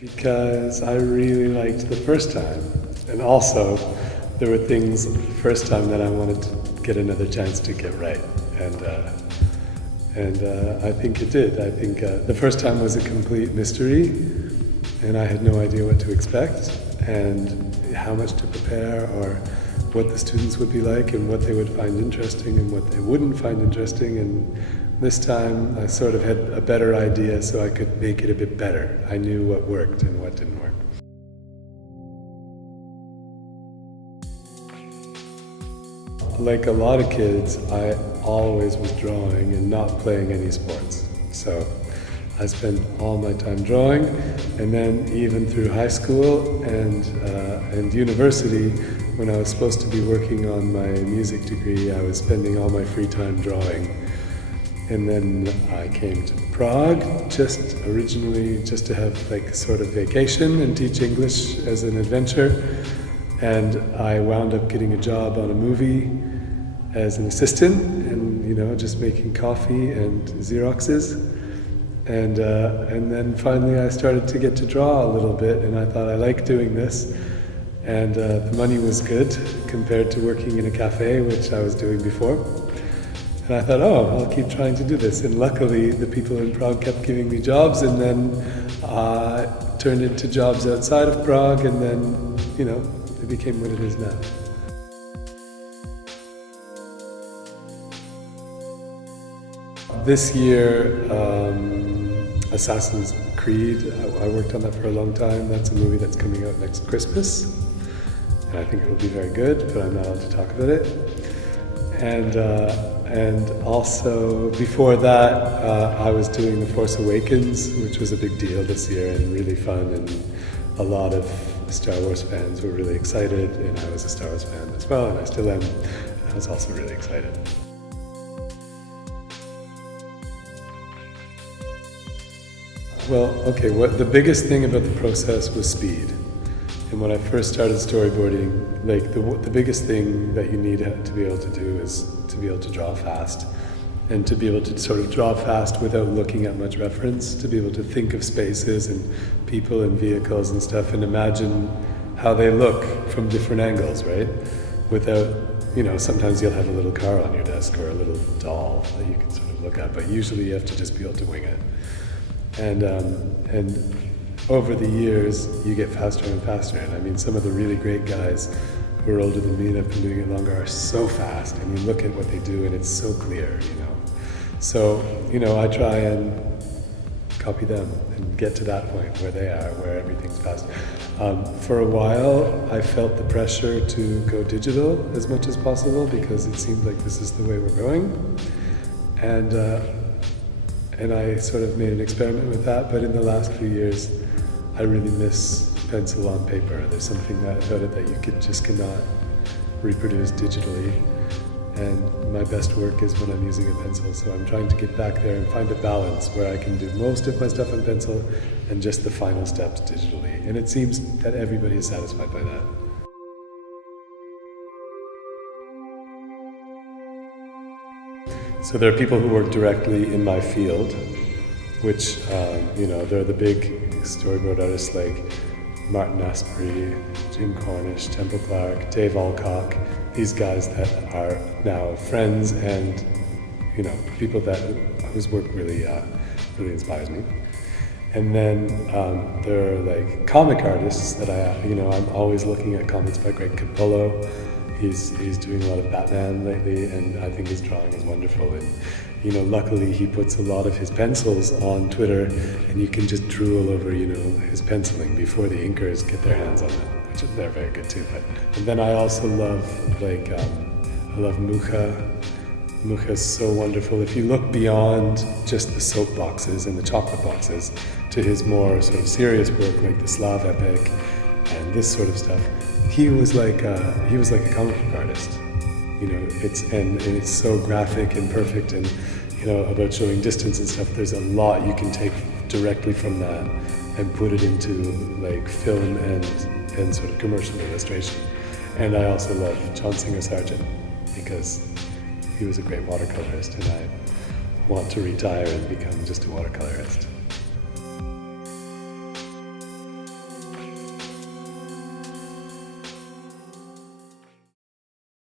Because I really liked the first time, and also there were things the first time that I wanted to get another chance to get right, and I think it did. I think the first time was a complete mystery, and I had no idea what to expect and how much to prepare or what the students would be like and what they would find interesting and what they wouldn't find interesting. And this time I sort of had a better idea, so I could make it a bit better. I knew what worked and what didn't work. Like a lot of kids, I always was drawing and not playing any sports. So I spent all my time drawing, and then even through high school and university, when I was supposed to be working on my music degree, I was spending all my free time drawing. And then I came to Prague originally just to have like sort of vacation and teach English as an adventure. And I wound up getting a job on a movie as an assistant, and just making coffee and Xeroxes. And then finally I started to get to draw a little bit, and I thought I liked doing this. And the money was good compared to working in a cafe, which I was doing before. And I thought, I'll keep trying to do this. And luckily the people in Prague kept giving me jobs, and then turned into jobs outside of Prague, and then, it became what it is now. This year, Assassin's Creed, I worked on that for a long time. That's a movie that's coming out next Christmas. And I think it will be very good, but I'm not allowed to talk about it. And also, before that, I was doing The Force Awakens, which was a big deal this year and really fun, and a lot of Star Wars fans were really excited, and I was a Star Wars fan as well, and I still am. I was also really excited. Well, okay, the biggest thing about the process was speed. And when I first started storyboarding, like the biggest thing that you need to be able to do is to be able to draw fast, and to be able to sort of draw fast without looking at much reference, to be able to think of spaces and people and vehicles and stuff and imagine how they look from different angles, right? Without, sometimes you'll have a little car on your desk or a little doll that you can sort of look at, but usually you have to just be able to wing it. And over the years, you get faster and faster. And I mean, some of the really great guys who are older than me and have been doing it longer are so fast. And you look at what they do and it's so clear, So, I try and copy them and get to that point where they are, where everything's fast. For a while, I felt the pressure to go digital as much as possible because it seemed like this is the way we're going. And I sort of made an experiment with that, but in the last few years, I really miss pencil on paper. There's something about it that you just cannot reproduce digitally. And my best work is when I'm using a pencil, so I'm trying to get back there and find a balance where I can do most of my stuff on pencil and just the final steps digitally. And it seems that everybody is satisfied by that. So there are people who work directly in my field, which, they're the big storyboard artists like Martin Asprey, Jim Cornish, Temple Clark, Dave Alcock, these guys that are now friends and, people whose work really inspires me. And then there are like comic artists that I'm always looking at comics by Greg Capullo. He's doing a lot of Batman lately, and I think his drawing is wonderful. And luckily he puts a lot of his pencils on Twitter, and you can just drool over his penciling before the inkers get their hands on it, which they're very good too. And then I also love I love Mucha. Mucha's so wonderful. If you look beyond just the soap boxes and the chocolate boxes to his more sort of serious work like the Slav epic and this sort of stuff, he was like a comic book artist. It's so graphic and perfect, and about showing distance and stuff. There's a lot you can take directly from that and put it into like film and sort of commercial illustration. And I also love John Singer Sargent because he was a great watercolorist, and I want to retire and become just a watercolorist.